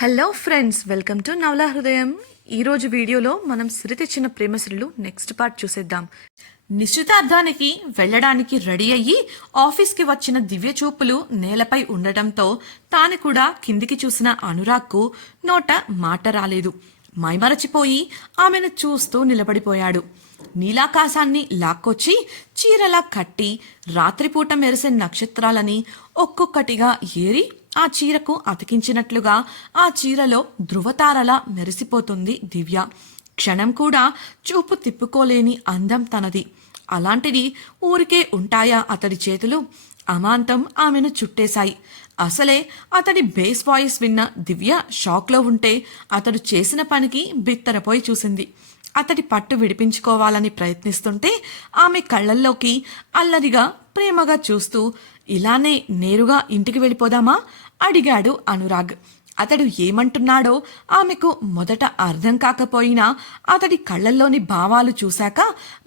Hello friends, welcome to నవలా హృదయం. ఈరోజు వీడియోలో మనం సిరి తెచ్చిన ప్రేమశ్రీలు నెక్స్ట్ పార్ట్ చూసేద్దాం. నిశ్చితార్థానికి వెళ్ళడానికి రెడీ అయ్యి ఆఫీస్కి వచ్చిన దివ్య చూపులు నేలపై ఉండటంతో తాను కూడా కిందికి చూసిన అనురాగ్కు నోట మాట రాలేదు. మైమరచిపోయి ఆమెను చూస్తూ నిలబడిపోయాడు. నీలాకాశాన్ని లాక్కొచ్చి చీరలా కట్టి రాత్రిపూట మెరిసే నక్షత్రాలని ఒక్కొక్కటిగా ఏరి ఆ చీరకు అతికించినట్లుగా ఆ చీరలో ధృవతారలా మెరిసిపోతుంది దివ్య. క్షణం కూడా చూపు తిప్పుకోలేని అందం తనది. అలాంటిది ఊరికే ఉంటాయా అతడి చేతులు? అమాంతం ఆమెను చుట్టేశాయి. అసలే అతడి బేస్ వాయిస్ విన్న దివ్య షాక్లో ఉంటే అతడు చేసిన పనికి బిత్తరపోయి చూసింది. అతడి పట్టు విడిపించుకోవాలని ప్రయత్నిస్తుంటే ఆమె కళ్ళల్లోకి అల్లరిగా ప్రేమగా చూస్తూ, ఇలానే నేరుగా ఇంటికి వెళ్ళిపోదామా అడిగాడు అనురాగ్. అతడు ఏమంటున్నాడో ఆమెకు మొదట అర్థం కాకపోయినా అతడి కళ్ళల్లోని భావాలు చూశాక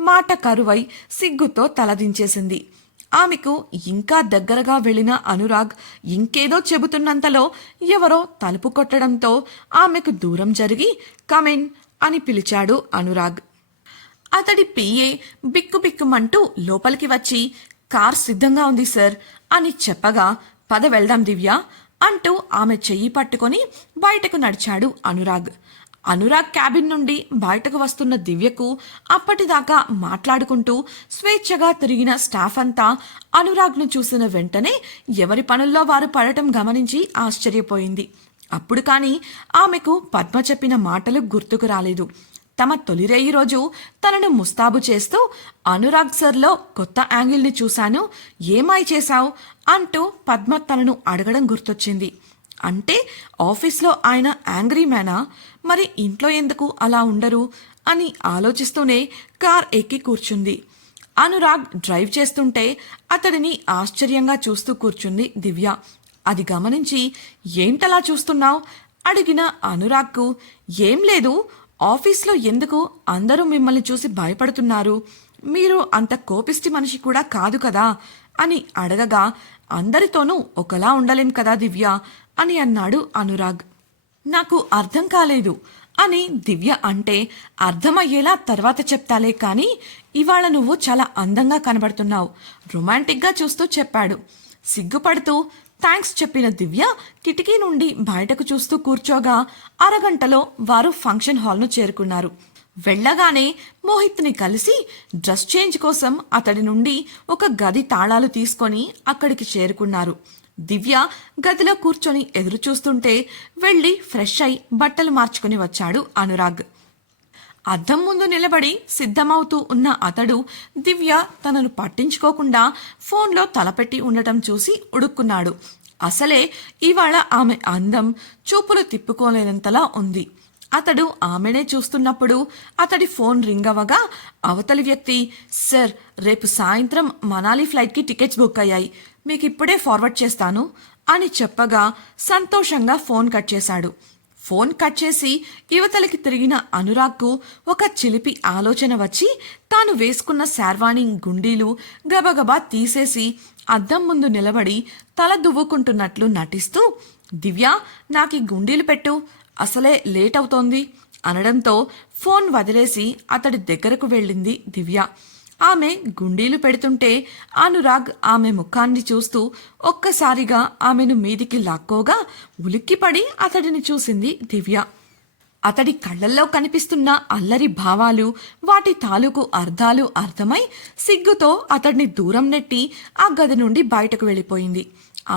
మాట కరువై సిగ్గుతో తలదించేసింది. ఆమెకు ఇంకా దగ్గరగా వెళ్ళిన అనురాగ్ ఇంకేదో చెబుతున్నంతలో ఎవరో తలుపు కొట్టడంతో ఆమెకు దూరం జరిగి కమిన్ అని పిలిచాడు అనురాగ్. అతడి పిఏ బిక్కుబిక్కుమంటూ లోపలికి వచ్చి, కార్ సిద్ధంగా ఉంది సార్ అని చెప్పగా, పద వెళ్దాం దివ్య అంటూ ఆమె చెయ్యి పట్టుకొని బయటకు నడిచాడు అనురాగ్. అనురాగ్ క్యాబిన్ నుండి బయటకు వస్తున్న దివ్యకు అప్పటిదాకా మాట్లాడుకుంటూ స్వేచ్ఛగా తిరిగిన స్టాఫ్ అంతా అనురాగ్ను చూసిన వెంటనే ఎవరి పనుల్లో వారు పడటం గమనించి ఆశ్చర్యపోయింది. అప్పుడు కానీ ఆమెకు పద్మ చెప్పిన మాటలు గుర్తుకు రాలేదు. తమ తొలిరేయి రోజు తనను ముస్తాబు చేస్తూ, అనురాగ్ సర్లో కొత్త యాంగిల్ని చూశాను, ఏమై చేశావు అంటూ పద్మ తనను అడగడం గుర్తొచ్చింది. అంటే ఆఫీస్లో ఆయన యాంగ్రీ మ్యానా? మరి ఇంట్లో ఎందుకు అలా ఉండరు అని ఆలోచిస్తూనే కార్ ఎక్కి కూర్చుంది. అనురాగ్ డ్రైవ్ చేస్తుంటే అతడిని ఆశ్చర్యంగా చూస్తూ కూర్చుంది దివ్య. అది గమనించి, ఏంటలా చూస్తున్నావు అడిగిన అనురాగ్కు, ఏం లేదు, ఆఫీస్లో ఎందుకు అందరూ మిమ్మల్ని చూసి భయపడుతున్నారు? మీరు అంత కోపిష్టి మనిషి కూడా కాదు కదా అని అడగగా, అందరితోనూ ఒకలా ఉండలేం కదా దివ్య అని అన్నాడు అనురాగ్. నాకు అర్థం కాలేదు అని దివ్య అంటే, అర్థమయ్యేలా తర్వాత చెప్తాలే కానీ ఇవాళ నువ్వు చాలా అందంగా కనబడుతున్నావు రొమాంటిక్గా చూస్తూ చెప్పాడు. సిగ్గుపడుతూ థ్యాంక్స్ చెప్పిన దివ్య కిటికీ నుండి బయటకు చూస్తూ కూర్చోగా అరగంటలో వారు ఫంక్షన్ హాల్ను చేరుకున్నారు. వెళ్లగానే మోహిత్ని కలిసి డ్రెస్ చేంజ్ కోసం అతడి నుండి ఒక గది తాళాలు తీసుకొని అక్కడికి చేరుకున్నారు. దివ్య గదిలో కూర్చొని ఎదురు చూస్తుంటే వెళ్లి ఫ్రెష్ అయి బట్టలు మార్చుకుని వచ్చాడు అనురాగ్. అద్దం ముందు నిలబడి సిద్ధమవుతూ ఉన్న అతడు దివ్య తనను పట్టించుకోకుండా ఫోన్లో తలపెట్టి ఉండటం చూసి ఉడుక్కున్నాడు. అసలే ఇవాళ ఆమె అందం చూపులు తిప్పుకోలేనంతలా ఉంది. అతడు ఆమెనే చూస్తున్నప్పుడు అతడి ఫోన్ రింగ్ అవ్వగా అవతలి వ్యక్తి, సార్ రేపు సాయంత్రం మనాలి ఫ్లైట్కి టికెట్స్ బుక్ అయ్యాయి, మీకు ఇప్పుడే ఫార్వర్డ్ చేస్తాను అని చెప్పగా సంతోషంగా ఫోన్ కట్ చేశాడు. ఫోన్ కట్ చేసి యువతలకి తిరిగిన అనురాగ్కు ఒక చిలిపి ఆలోచన వచ్చి తాను వేసుకున్న శార్వాణి గుండీలు గబగబా తీసేసి అద్దం ముందు నిలబడి తల దువ్వుకుంటున్నట్లు నటిస్తూ, దివ్య నాకీ గుండీలు పెట్టు, అసలే లేట్ అవుతోంది అనడంతో ఫోన్ వదిలేసి అతడి దగ్గరకు వెళ్ళింది దివ్య. ఆమె గుండీలు పెడుతుంటే అనురాగ్ ఆమె ముఖాన్ని చూస్తూ ఒక్కసారిగా ఆమెను మీదికి లాక్కోగా ఉలిక్కిపడి అతడిని చూసింది దివ్య. అతడి కళ్ళల్లో కనిపిస్తున్న అల్లరి భావాలు, వాటి తాలూకు అర్థాలు అర్థమై సిగ్గుతో అతడిని దూరం నెట్టి ఆ గది నుండి బయటకు వెళ్ళిపోయింది.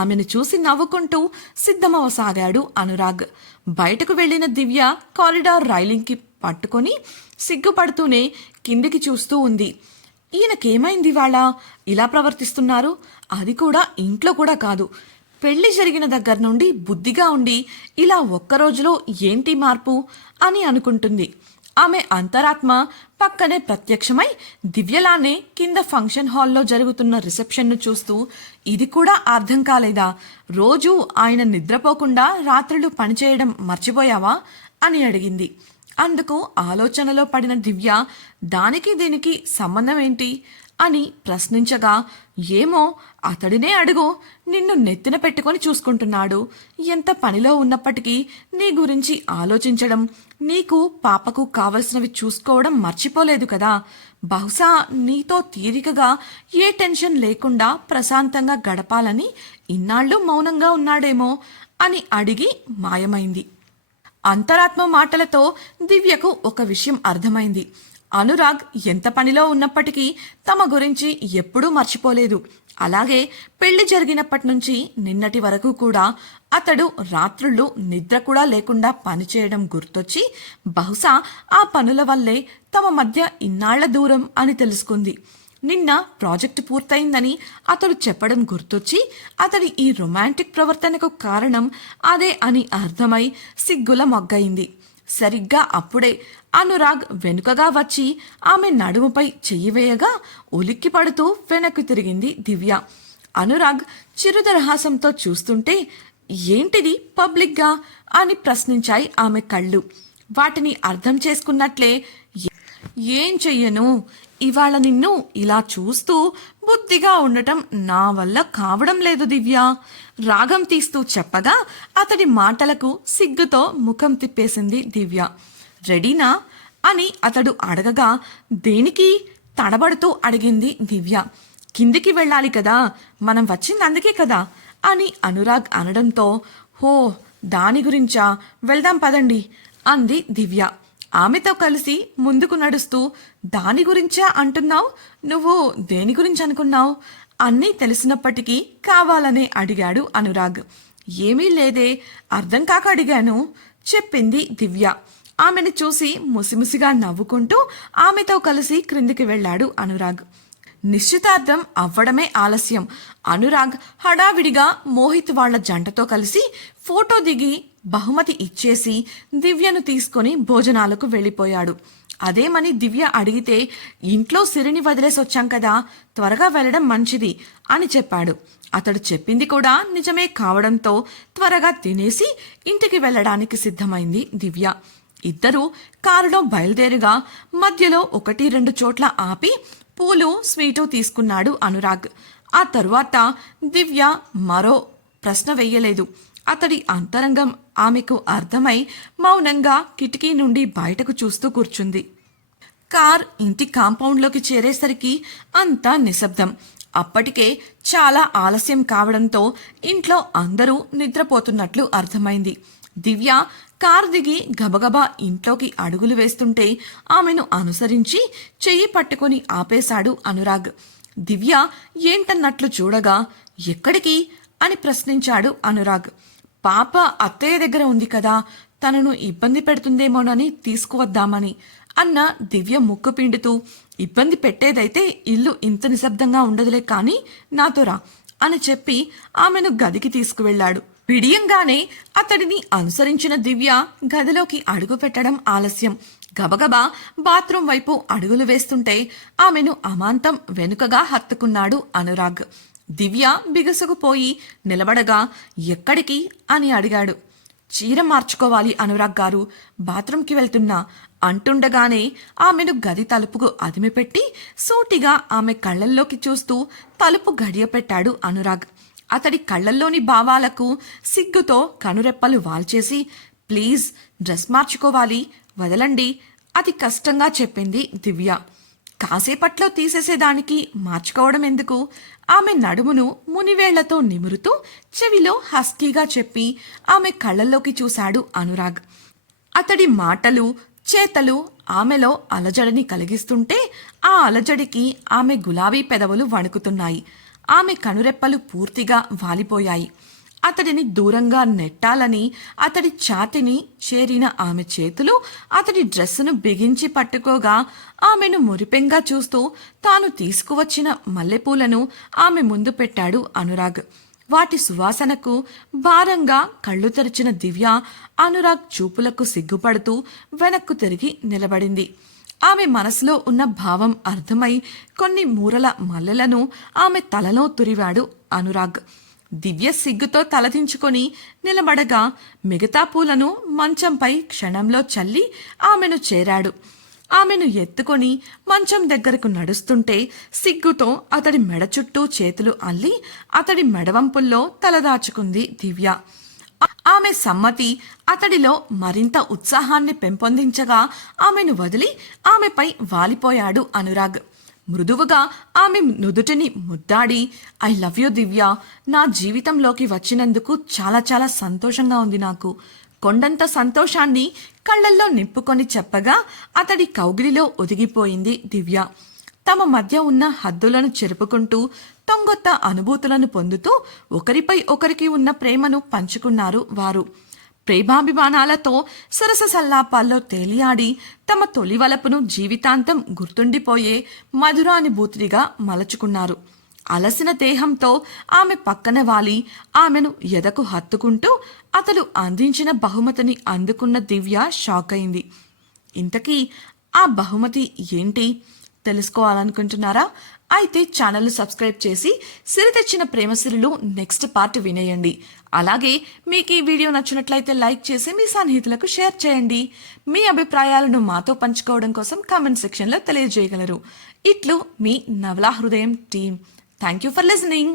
ఆమెను చూసి నవ్వుకుంటూ సిద్ధమవసాగాడు అనురాగ్. బయటకు వెళ్లిన దివ్య కారిడార్ రైలింగ్కి పట్టుకొని సిగ్గుపడుతూనే కిందికి చూస్తూ ఉంది. ఈయనకేమైంది వాళ్ళ ఇలా ప్రవర్తిస్తున్నారు? అది కూడా ఇంట్లో కూడా కాదు, పెళ్లి జరిగిన దగ్గర నుండి బుద్ధిగా ఉండి ఇలా ఒక్కరోజులో ఏంటి మార్పు అని అనుకుంటుంది. ఆమె అంతరాత్మ పక్కనే ప్రత్యక్షమై దివ్యలానే కింద ఫంక్షన్ హాల్లో జరుగుతున్న రిసెప్షన్ను చూస్తూ, ఇది కూడా అర్థం కాలేదా? రోజూ ఆయన నిద్రపోకుండా రాత్రులు పనిచేయడం మర్చిపోయావా అని అడిగింది. అందుకు ఆలోచనలో పడిన దివ్య, దానికి దీనికి సంబంధం ఏంటి అని ప్రశ్నించగా, ఏమో అతడినే అడుగు, నిన్ను నెత్తిన పెట్టుకొని చూసుకుంటున్నాడు. ఎంత పనిలో ఉన్నప్పటికీ నీ గురించి ఆలోచించడం, నీకు పాపకు కావలసినవి చూసుకోవడం మర్చిపోలేదు కదా. బహుశా నీతో తీరికగా ఏ టెన్షన్ లేకుండా ప్రశాంతంగా గడపాలని ఇన్నాళ్ళు మౌనంగా ఉన్నాడేమో అని అడిగి మాయమైంది. అంతరాత్మ మాటలతో దివ్యకు ఒక విషయం అర్థమైంది. అనురాగ్ ఎంత పనిలో ఉన్నప్పటికీ తమ గురించి ఎప్పుడూ మర్చిపోలేదు. అలాగే పెళ్లి జరిగినప్పటి నుంచి నిన్నటి వరకు కూడా అతడు రాత్రుళ్ళు నిద్ర కూడా లేకుండా పనిచేయడం గుర్తొచ్చి బహుశా ఆ పనుల వల్లే తమ మధ్య ఇన్నాళ్ల దూరం అని తెలుసుకుంది. నిన్న ప్రాజెక్టు పూర్తయిందని అతడు చెప్పడం గుర్తొచ్చి అతడి ఈ రొమాంటిక్ ప్రవర్తనకు కారణం అదే అని అర్థమై సిగ్గుల మొగ్గయింది. సరిగ్గా అప్పుడే అనురాగ్ వెనుకగా వచ్చి ఆమె నడుముపై చెయ్యి వేయగా ఉలిక్కి పడుతూ వెనక్కి తిరిగింది దివ్య. అనురాగ్ చిరుదరహాసంతో చూస్తుంటే, ఏంటిది పబ్లిక్గా అని ప్రశ్నించాయి ఆమె కళ్ళు. వాటిని అర్థం చేసుకున్నట్లే, ఏం చెయ్యను, ఇవాళ నిన్ను ఇలా చూస్తూ బుద్ధిగా ఉండటం నా వల్ల కావడం లేదు దివ్య, రాగం తీస్తూ చెప్పగా అతడి మాటలకు సిగ్గుతో ముఖం తిప్పేసింది దివ్య. రెడీనా అని అతడు అడగగా, దేనికి తడబడుతూ అడిగింది దివ్య. కిందికి వెళ్ళాలి కదా, మనం వచ్చింది అందుకే కదా అని అనురాగ్ అనడంతో, హో దాని గురించా, వెళ్దాం పదండి అంది దివ్య. ఆమెతో కలిసి ముందుకు నడుస్తూ, దాని గురించా అంటున్నావు, నువ్వు దేని గురించి అనుకున్నావు అన్నీ తెలిసినప్పటికీ కావాలనే అడిగాడు అనురాగ్. ఏమీ లేదే, అర్థం కాక అడిగాను చెప్పింది దివ్య. ఆమెను చూసి ముసిముసిగా నవ్వుకుంటూ ఆమెతో కలిసి క్రిందికి వెళ్ళాడు అనురాగ్. నిశ్చితార్థం అవ్వడమే ఆలస్యం. అనురాగ్ హడావిడిగా మోహిత్ వాళ్ల జంటతో కలిసి ఫోటో దిగి బహుమతి ఇచ్చేసి దివ్యను తీసుకుని భోజనాలకు వెళ్ళిపోయాడు. అదేమని దివ్య అడిగితే, ఇంట్లో సిరిని వదిలేసి వచ్చాం కదా, త్వరగా వెళ్ళడం మంచిది అని చెప్పాడు. అతడు చెప్పింది కూడా నిజమే కావడంతో త్వరగా తినేసి ఇంటికి వెళ్ళడానికి సిద్ధమైంది దివ్య. ఇద్దరూ కారులో బయలుదేరగా మధ్యలో 1-2 చోట్ల ఆపి పూలు స్వీటు తీసుకున్నాడు అనురాగ్. ఆ తరువాత దివ్య మరో ప్రశ్న వెయ్యలేదు. అతడి అంతరంగం ఆమెకు అర్థమై మౌనంగా కిటికీ నుండి బయటకు చూస్తూ కూర్చుంది. కార్ ఇంటి కాంపౌండ్లోకి చేరేసరికి అంతా నిశ్శబ్దం. అప్పటికే చాలా ఆలస్యం కావడంతో ఇంట్లో అందరూ నిద్రపోతున్నట్లు అర్థమైంది. దివ్య కారు దిగి గబగబా ఇంట్లోకి అడుగులు వేస్తుంటే ఆమెను అనుసరించి చెయ్యి పట్టుకుని ఆపేశాడు అనురాగ్. దివ్య ఏంటన్నట్లు చూడగా, ఎక్కడికి అని ప్రశ్నించాడు అనురాగ్. పాప అత్తయ్య దగ్గర ఉంది కదా, తనను ఇబ్బంది పెడుతుందేమోనని తీసుకువద్దామని అన్న దివ్య ముక్కు పిండుతూ, ఇబ్బంది పెట్టేదైతే ఇల్లు ఇంత నిశ్శబ్దంగా ఉండదులే కానీ నాతో రా అని చెప్పి ఆమెను గదికి తీసుకువెళ్లాడు. విడియంగానే అతడిని అనుసరించిన దివ్య గదిలోకి అడుగు పెట్టడం ఆలస్యం. గబగబా బాత్రూం వైపు అడుగులు వేస్తుంటే ఆమెను అమాంతం వెనుకగా హత్తుకున్నాడు అనురాగ్. దివ్య బిగుసుకుపోయి నిలబడగా, ఎక్కడికి అని అడిగాడు. చీర మార్చుకోవాలి అనురాగ్ గారు, బాత్రూంకి వెళ్తున్నా అంటుండగానే ఆమెను గది తలుపుకు అదిమిపెట్టి సూటిగా ఆమె కళ్లల్లోకి చూస్తూ తలుపు గడియపెట్టాడు అనురాగ్. అతడి కళ్లల్లోని భావాలకు సిగ్గుతో కనురెప్పలు వాల్చేసి, ప్లీజ్ డ్రెస్ మార్చుకోవాలి, వదలండి అతి కష్టంగా చెప్పింది దివ్య. కాసేపట్లో తీసేసేదానికి మార్చుకోవడం ఎందుకు? ఆమె నడుమును మునివేళ్లతో నిమురుతూ చెవిలో హస్కీగా చెప్పి ఆమె కళ్ళల్లోకి చూశాడు అనురాగ్. అతడి మాటలు చేతలు ఆమెలో అలజడిని కలిగిస్తుంటే ఆ అలజడికి ఆమె గులాబీ పెదవులు వణుకుతున్నాయి. ఆమె కనురెప్పలు పూర్తిగా వాలిపోయాయి. అతడిని దూరంగా నెట్టాలని అతడి ఛాతిని చేరిన ఆమె చేతులు అతడి డ్రెస్సును బిగించి పట్టుకోగా ఆమెను మురిపెంగా చూస్తూ తాను తీసుకువచ్చిన మల్లెపూలను ఆమె ముందు పెట్టాడు అనురాగ్. వాటి సువాసనకు భారంగా కళ్ళు తెరిచిన దివ్య అనురాగ్ చూపులకు సిగ్గుపడుతూ వెనక్కు తిరిగి నిలబడింది. ఆమె మనసులో ఉన్న భావం అర్థమై కొన్ని మూరల మల్లెలను ఆమె తలలో తురివాడు అనురాగ్. దివ్య సిగ్గుతో తలదించుకొని నిలబడగా మిగతా పూలను మంచంపై క్షణంలో చల్లి ఆమెను చేరాడు. ఆమెను ఎత్తుకొని మంచం దగ్గరకు నడుస్తుంటే సిగ్గుతో అతడి మెడ చుట్టూ చేతులు అల్లి అతడి మెడవంపుల్లో తలదాచుకుంది దివ్య. ఆమె సమ్మతి అతడిలో మరింత ఉత్సాహాన్ని పెంపొందించగా ఆమెను వదిలి ఆమెపై వాలిపోయాడు అనురాగ్. మృదువుగా ఆమె నుదుటిని ముద్దాడి, ఐ లవ్ యూ దివ్య, నా జీవితంలోకి వచ్చినందుకు చాలా చాలా సంతోషంగా ఉంది నాకు. కొండంత సంతోషాన్ని కళ్ళల్లో నింపుకొని చెప్పగా అతడి కౌగిలిలో ఒదిగిపోయింది దివ్య. తమ మధ్య ఉన్న హద్దులను చెరుపుకుంటూ తొంగొత్త అనుభూతులను పొందుతూ ఒకరిపై ఒకరికి ఉన్న ప్రేమను పంచుకున్నారు వారు. ప్రేమాభిమానాలతో సరస సల్లాపాల్లో తేలియాడి తమ తొలి వలపును జీవితాంతం గుర్తుండిపోయే మధురానుభూతిగా మలచుకున్నారు. అలసిన దేహంతో ఆమె పక్కన వాలి ఆమెను ఎదకు హత్తుకుంటూ అతడు అందించిన బహుమతిని అందుకున్న దివ్య షాక్ అయింది. ఇంతకీ ఆ బహుమతి ఏంటి తెలుసుకోవాలనుకుంటున్నారా? అయితే ఛానల్ సబ్స్క్రైబ్ చేసి సిరి తెచ్చిన ప్రేమసిరులు నెక్స్ట్ పార్ట్ వినేయండి. అలాగే మీకు ఈ వీడియో నచ్చినట్లయితే లైక్ చేసి మీ సన్నిహితులకు షేర్ చేయండి. మీ అభిప్రాయాలను మాతో పంచుకోవడం కోసం కామెంట్ సెక్షన్లో తెలియజేయగలరు. ఇట్లు మీ నవలా హృదయం team. Thank you for listening.